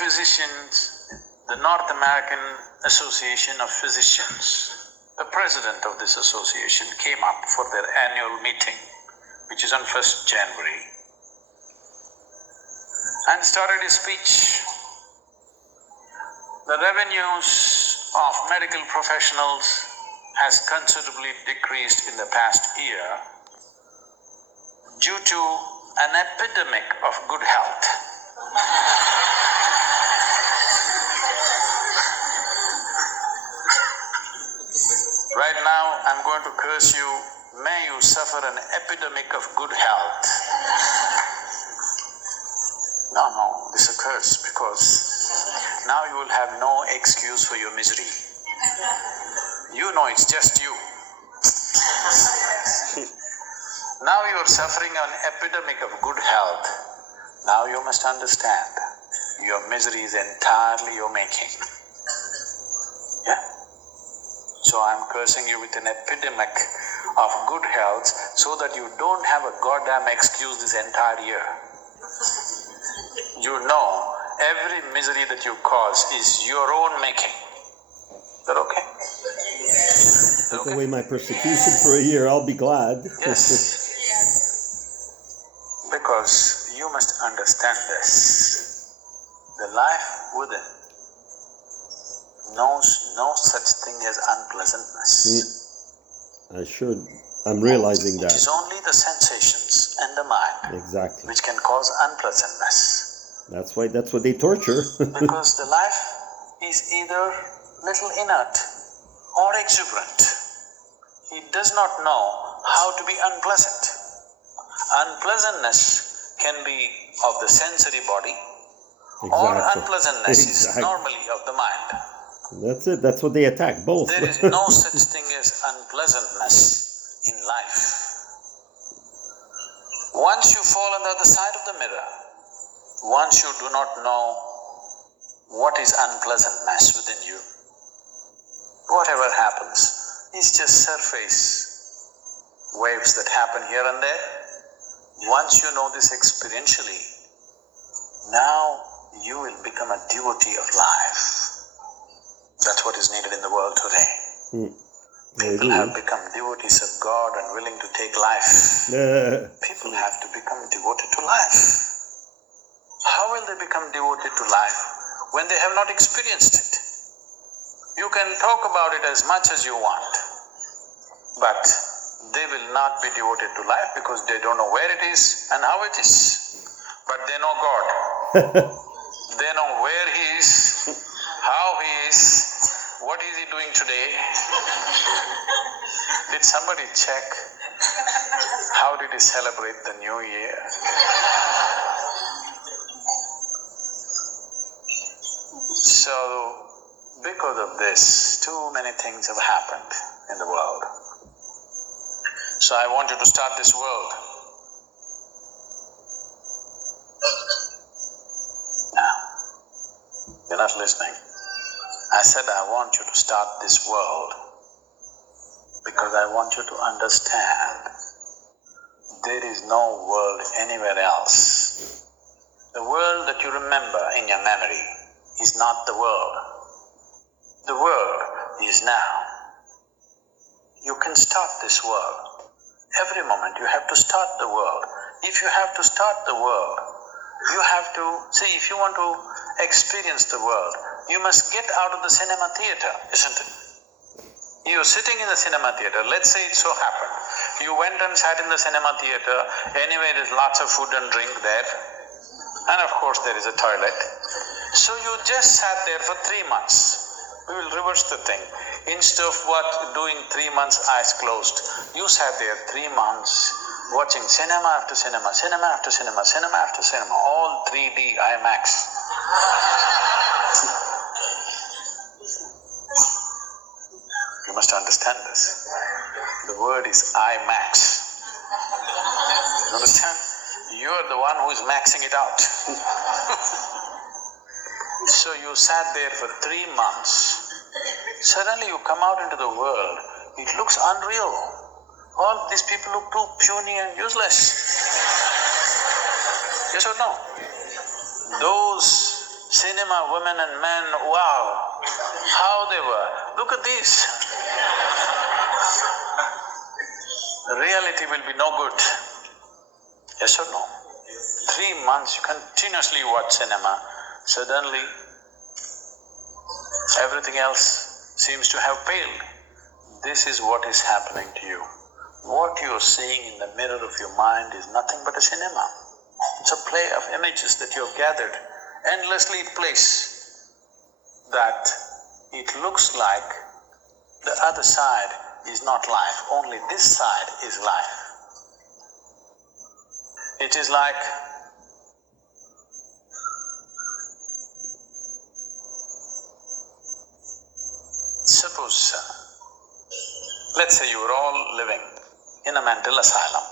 physicians, the North American Association of Physicians, the president of this association came up for their annual meeting, which is on 1st January, and started his speech. The revenues of medical professionals has considerably decreased in the past year due to an epidemic of good health. Right now, I'm going to curse you. May you suffer an epidemic of good health. No, this is a curse, because now you will have no excuse for your misery. You know it's just you. Now you are suffering an epidemic of good health. Now you must understand, your misery is entirely your making. Yeah? So I'm cursing you with an epidemic of good health so that you don't have a goddamn excuse this entire year. You know, every misery that you cause is your own making. Is that okay? Take away my persecution for a year, I'll be glad. Yes. Because you must understand this. The life within knows no such thing as unpleasantness. I'm realizing that. It is only the sensations and the mind which can cause unpleasantness. That's what they torture. Because the life is either little inert or exuberant. It does not know how to be unpleasant. Unpleasantness can be of the sensory body, or unpleasantness is normally of the mind. That's it, that's what they attack, both. There is no such thing as unpleasantness in life. Once you fall on the other side of the mirror, once you do not know what is unpleasantness within you, whatever happens is just surface waves that happen here and there. Once you know this experientially, now you will become a devotee of life. That's what is needed in the world today. People have become devotees of God and willing to take life. People have to become devoted to life. How will they become devoted to life when they have not experienced it? You can talk about it as much as you want, but they will not be devoted to life because they don't know where it is and how it is. But they know God. They know where He is, how He is, what is He doing today. Did somebody check how did He celebrate the New Year? So, because of this, too many things have happened in the world. So I want you to start this world. Now, you're not listening. I said I want you to start this world because I want you to understand there is no world anywhere else. The world that you remember in your memory is not the world. The world is now. You can start this world. Every moment you have to start the world. If you have to start the world, you have to… See, if you want to experience the world, you must get out of the cinema theater, isn't it? You're sitting in the cinema theater, let's say it so happened. You went and sat in the cinema theater, anyway there's lots of food and drink there, and of course there is a toilet. So you just sat there for 3 months. We will reverse the thing. Instead of doing 3 months eyes closed, you sat there 3 months watching cinema after cinema, cinema after cinema, cinema after cinema, all 3D IMAX. You must understand this. The word is IMAX. You understand? You are the one who is maxing it out. So you sat there for 3 months. Suddenly you come out into the world, it looks unreal. All these people look too puny and useless. Yes or no? Those Cinema, women and men, wow, how they were. Look at this. Reality will be no good. Yes or no? 3 months you continuously watch cinema, suddenly everything else seems to have paled. This is what is happening to you. What you are seeing in the mirror of your mind is nothing but a cinema. It's a play of images that you have gathered. Endlessly it plays. That it looks like the other side is not life, only this side is life. It is like suppose, let's say you are all living in a mental asylum.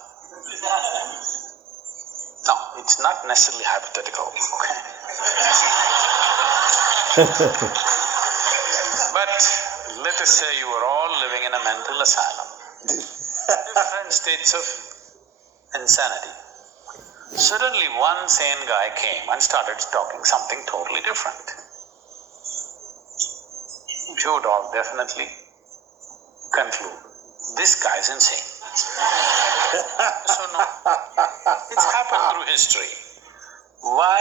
No, it's not necessarily hypothetical, okay? But let us say you are all living in a mental asylum. Different states of insanity. Suddenly one sane guy came and started talking something totally different. You would all definitely conclude, this guy's insane. So no, it's happened through history. Why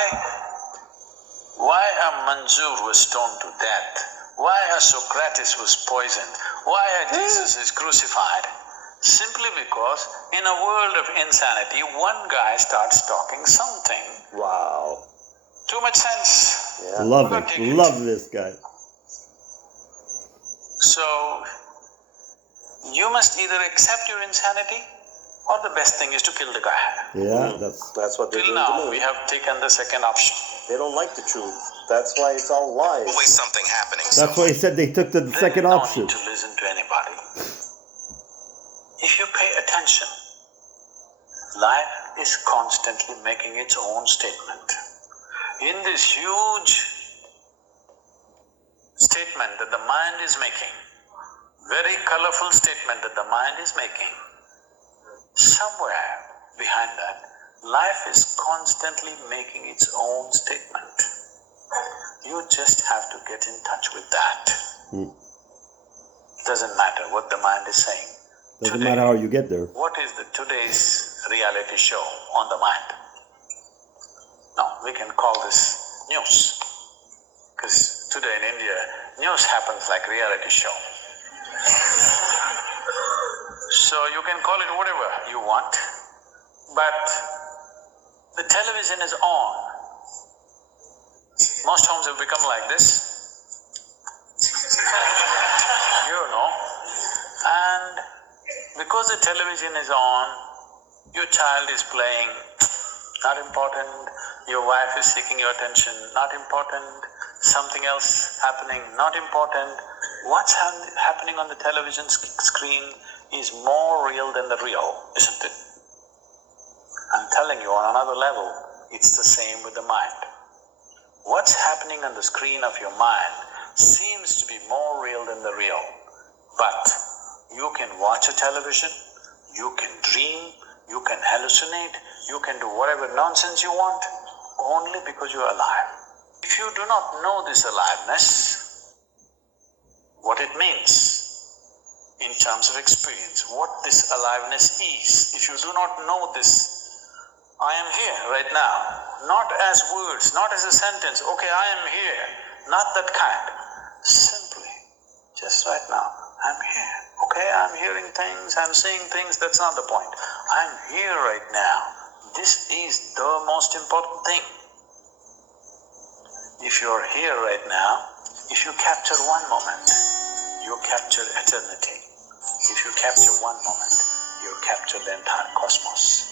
a Manjur was stoned to death? Why a Socrates was poisoned? Why a Jesus is crucified? Simply because in a world of insanity, one guy starts talking something. Wow. Too much sense. Yeah. Love it. Love this guy. So, you must either accept your insanity or the best thing is to kill the guy. Yeah, That's what they're Till doing to now, me. we have taken the second option. They don't like the truth. That's why it's all lies. Always something happening. that's why he said they took the second There is option. no need to listen to anybody. If you pay attention, life is constantly making its own statement. In this huge statement that the mind is making, very colorful statement that the mind is making, somewhere behind that, life is constantly making its own statement. You just have to get in touch with that. Doesn't matter what the mind is saying. Doesn't matter how you get there. What is today's reality show on the mind? No, we can call this news. Because today in India, news happens like reality show. So you can call it whatever you want, but the television is on. Most homes have become like this. You know. And because the television is on, your child is playing, not important. Your wife is seeking your attention, not important. Something else happening, not important. What's happening on the television screen is more real than the real, isn't it? I'm telling you, on another level, it's the same with the mind. What's happening on the screen of your mind seems to be more real than the real. But you can watch a television, you can dream, you can hallucinate, you can do whatever nonsense you want, only because you're alive. If you do not know this aliveness, what it means in terms of experience, what this aliveness is, if you do not know this, I am here right now, not as words, not as a sentence, okay, I am here, not that kind. Simply, just right now, I'm here, okay, I'm hearing things, I'm seeing things, that's not the point. I'm here right now. This is the most important thing. If you're here right now, if you capture one moment, you capture eternity. If you capture one moment, you capture the entire cosmos.